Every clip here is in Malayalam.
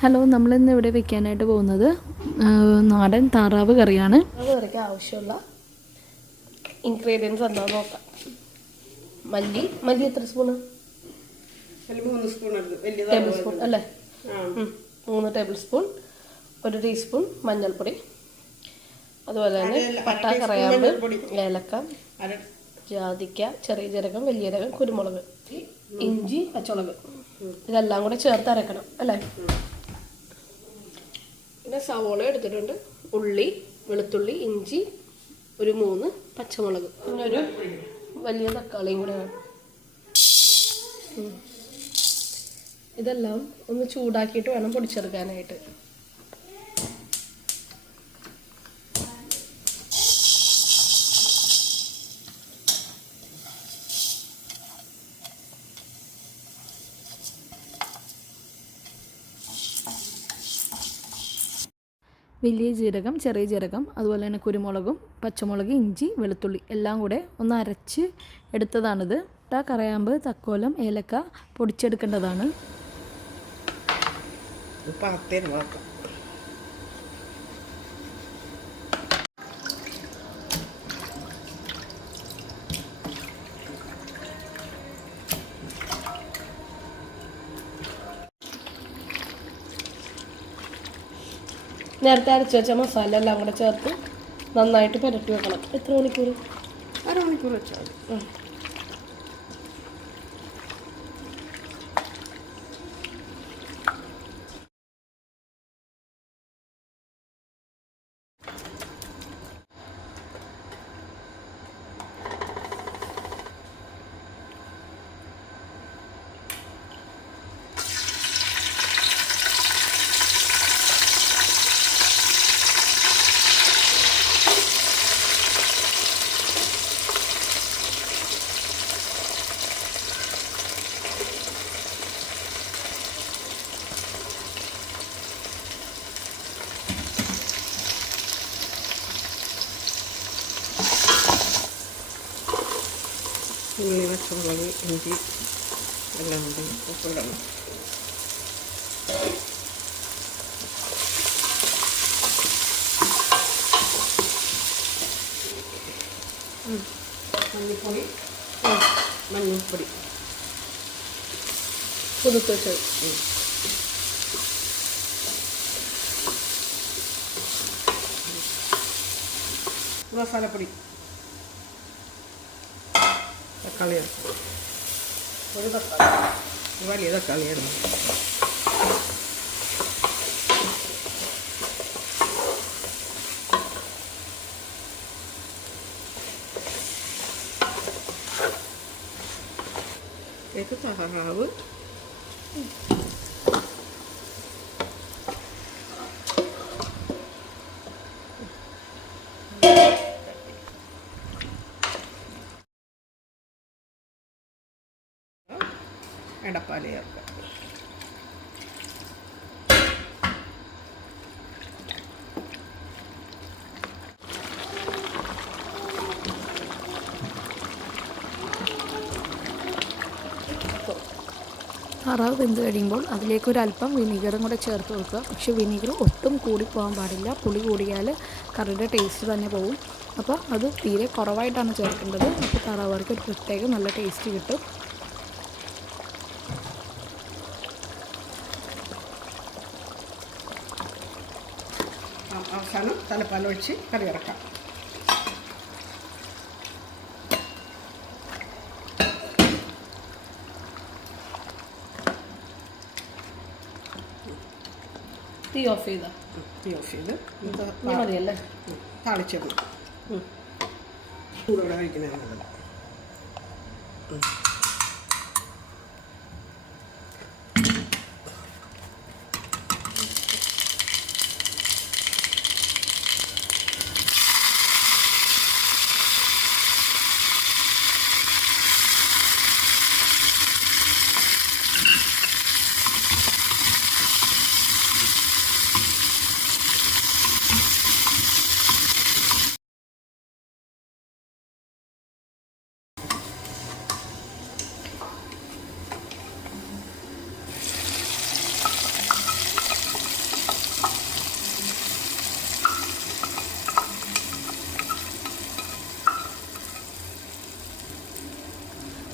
ഹലോ, നമ്മളിന്ന് ഇവിടെ വെക്കാനായിട്ട് പോകുന്നത് നാടൻ താറാവ് കറിയാണ്. താറാവ് കറിക്ക് ആവശ്യമുള്ള ഇൻഗ്രീഡിയൻസ് എന്താണെന്ന് നോക്കാം. മല്ലി എത്ര സ്പൂണ്? 3 സ്പൂൺ ടേബിൾ സ്പൂൺ അല്ലേ? 3 ടേബിൾ സ്പൂൺ. 1 ടീസ്പൂൺ മഞ്ഞൾപ്പൊടി, അതുപോലെ തന്നെ പട്ട, കറയാമ്പ്, ഏലക്ക, ജാതിക്ക, ചെറിയ ജീരകം, വലിയ ജീരകം, കുരുമുളക്, ഇഞ്ചി, പച്ചമുളക്, ഇതെല്ലാം കൂടെ ചേർത്ത് അരക്കണം അല്ലേ? പിന്നെ സവോള എടുത്തിട്ടുണ്ട്, ഉള്ളി, വെളുത്തുള്ളി, ഇഞ്ചി, ഒരു 3 പച്ചമുളക്, പിന്നെ ഒരു വലിയ തക്കാളിയും കൂടെ വേണം. ഇതെല്ലാം ഒന്ന് ചൂടാക്കിയിട്ട് വേണം പൊടിച്ചെടുക്കാനായിട്ട്. വലിയ ജീരകം, ചെറിയ ജീരകം, അതുപോലെ തന്നെ കുരുമുളകും, പച്ചമുളക്, ഇഞ്ചി, വെളുത്തുള്ളി എല്ലാം കൂടെ ഒന്ന് അരച്ച് എടുത്തതാണിത്. കറയാമ്പ്, തക്കോലം, ഏലക്ക പൊടിച്ചെടുക്കേണ്ടതാണ്. നേരത്തെ അരച്ച് വെച്ച മസാല എല്ലാം കൂടെ ചേർത്ത് നന്നായിട്ട് പുരട്ടി വെക്കണം. എത്ര മണിക്കൂർ? അരമണിക്കൂർ വെച്ചാൽ മതി. ഉള്ളി, പച്ചമുളക്, ഇഞ്ചി എല്ലാം കൂടി ഉപ്പിടണം. മല്ലിപ്പൊടി, മഞ്ഞൾപ്പൊടി കുതിർത്ത് വെച്ചത്, മസാലപ്പൊടി, തക്കാളി, ഒരു തക്കാളി, വലിയ തക്കാളിയാണ്. താറാവ് എടപ്പാല് ചേർക്കാം. താറാവ് വെന്ത് കഴിയുമ്പോൾ അതിലേക്കൊരല്പം വിനീഗറും കൂടെ ചേർത്ത് വെക്കുക. പക്ഷേ വിനീഗർ ഒട്ടും കൂടിപ്പോകാൻ പാടില്ല. പുളി കൂടിയാൽ കറിയുടെ ടേസ്റ്റ് തന്നെ പോകും. അപ്പോൾ അത് തീരെ കുറവായിട്ടാണ് ചേർക്കേണ്ടത്. അപ്പോൾ താറാവ് കറിക്ക് ഒരു പ്രത്യേക നല്ല ടേസ്റ്റ് കിട്ടും. അവസാനം തലപ്പാലൊഴിച്ച് കറി ഇറക്കാം. തീ ഓഫ് ചെയ്ത് മതിയല്ലേ? താളിച്ചിടണം. ചൂടോടെ കഴിക്കുന്നത് നല്ലത്.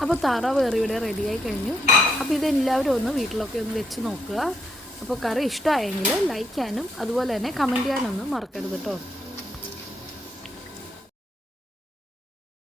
അപ്പോൾ താറാവ് കറി ഇവിടെ റെഡിയായി കഴിഞ്ഞു. അപ്പോൾ ഇതെല്ലാവരും ഒന്ന് വീട്ടിലൊക്കെ ഒന്ന് വെച്ച് നോക്കുക. അപ്പോൾ കറി ഇഷ്ടമായെങ്കിൽ ലൈക്ക് ചെയ്യാനും അതുപോലെ തന്നെ കമൻറ്റ് ചെയ്യാനൊന്നും മറക്കരുത് കേട്ടോ.